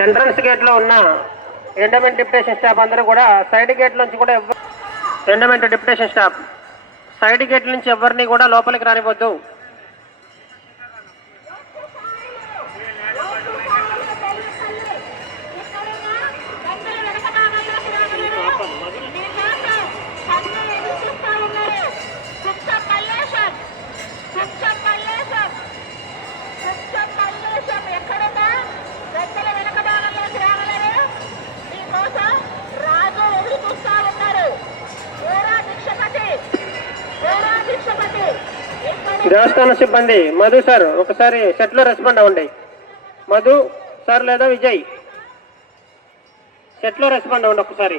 Entrance గేట్లో ఉన్న endowment deputation staff అందరూ కూడా సైడ్ గేట్ నుంచి కూడా endowment deputation staff side gate నుంచి ఎవరిని కూడా లోపలికి రానివ్వద్దు. దేవస్థాన సిబ్బంది మధు సార్ ఒకసారి సెట్లో రెస్పాండ్ అవ్వండి. మధు సార్ లేదా విజయ్ సెట్లో రెస్పాండ్ అవ్వండి ఒకసారి.